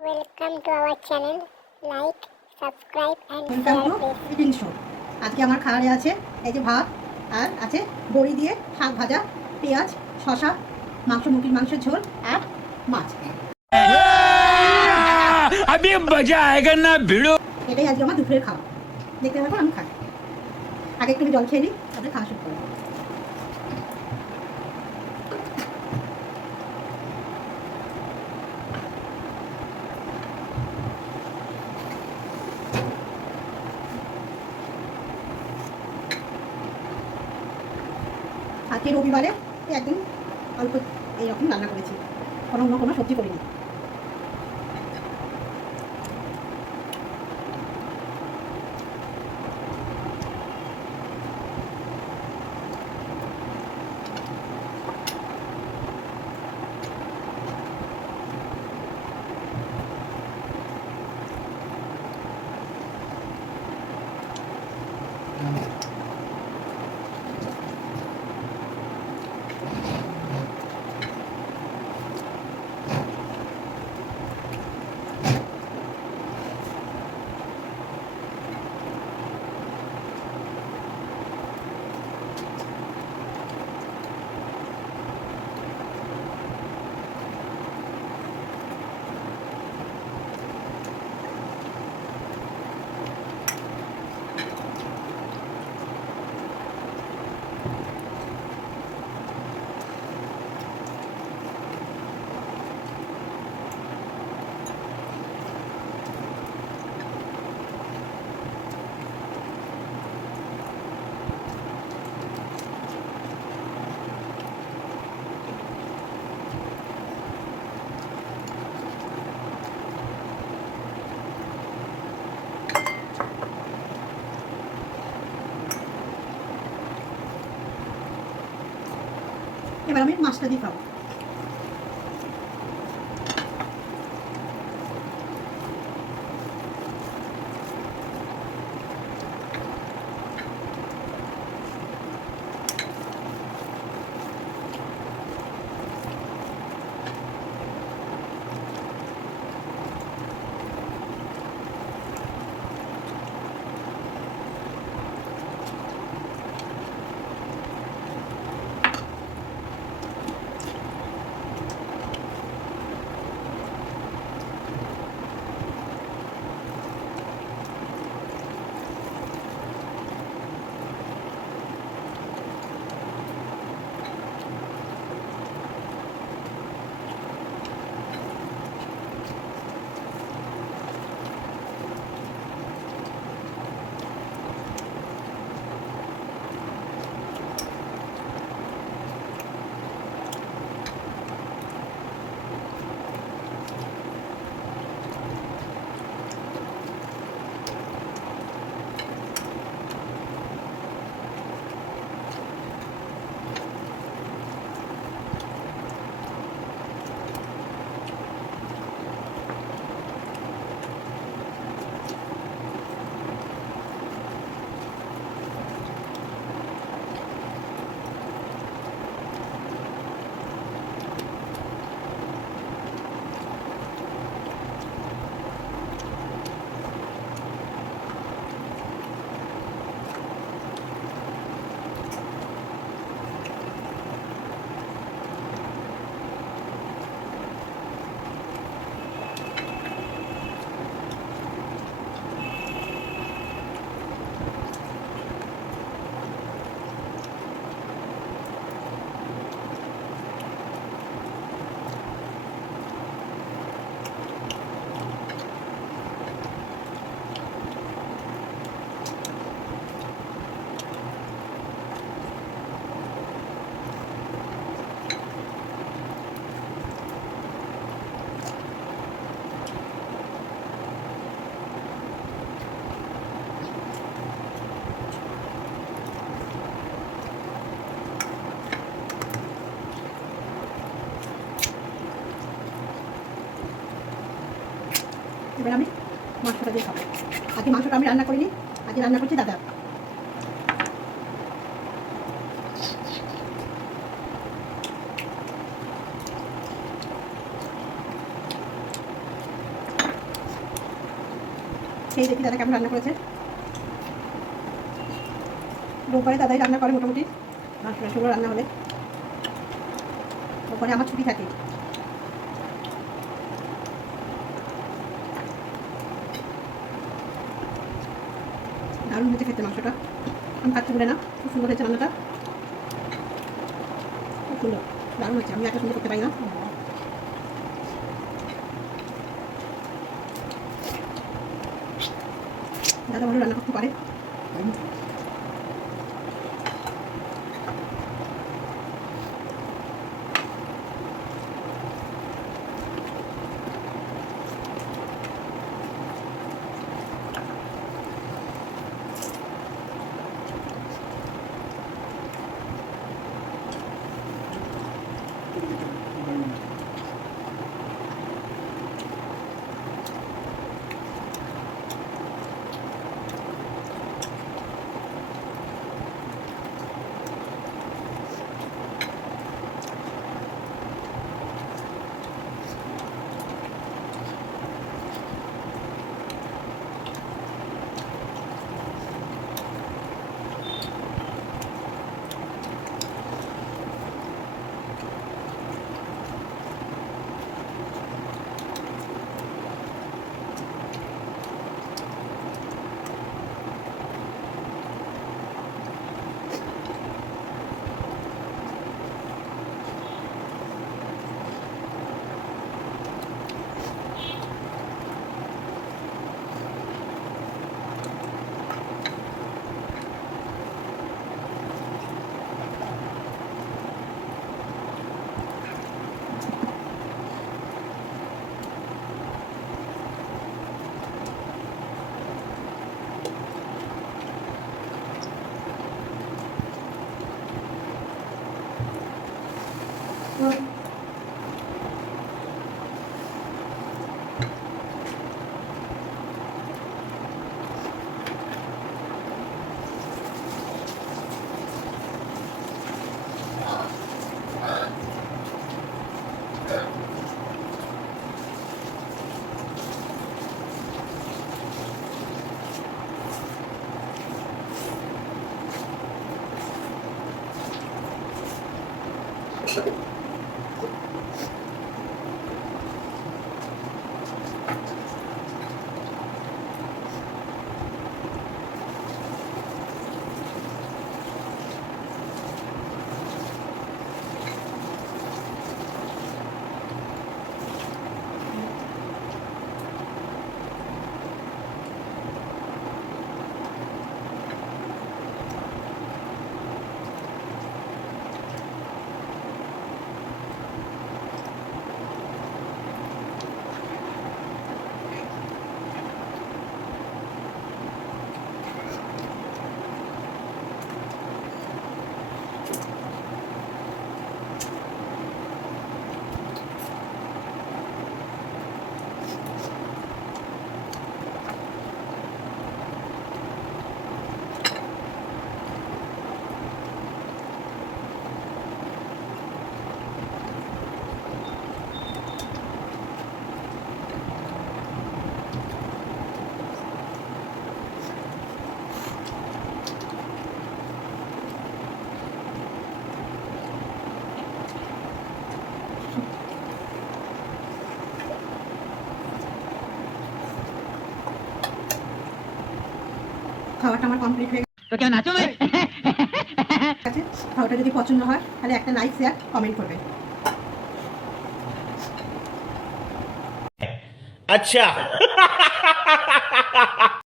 Welcome to our channel. Like, subscribe and welcome share to please. Eating show. আজকে আমার খাবারে আছে এই যে ভাত, আর আছে বড়ি দিয়ে শাক ভাজা, পেঁয়াজ, শশা, মুরগির মাংসের ঝোল আর মাছ। अभी मजा आएगा ना भिड़ो। এটাই আজকে আমার দুপুরের খাওয়া। দেখতে পাবো আমি খাই। আগে একটু জল খেয়ে নিই, তারপরে খাওয়া শুরু করবো। আজকে রবিবারে একদিন অল্প এইরকম রান্না করেছি, অন্য কোনো সবজি করিনি। এবার আমি মাছটা দিয়ে খাবো। এবার আমি মাংসটা দিয়ে খাবো। আজকে মাংসটা আমি রান্না করিনি, আজকে রান্না করছি দাদা। সেই দেখি দাদা কেমন রান্না করেছে। রোববারে দাদাই রান্না করে মোটামুটি, মাংস মাংসগুলো রান্না হলে। রোববারে আমার ছুটি থাকে। দারুণ হয়েছে খেতে মাংসটা, আমি খাচ্ছি বলে না, খুব সুন্দর হয়েছে রান্নাটা, খুব সুন্দর, দারুণ হচ্ছে। আমি এত সুন্দর করতে পারি না। দাদা ভালো রান্না করতে পারে। খাওয়াটা আমার কমপ্লিট হয়ে तो क्या नाचो मैं গেছে। খাওয়াটা যদি পছন্দ হয় তাহলে একটা লাইক, শেয়ার, কমেন্ট করবেন। अच्छा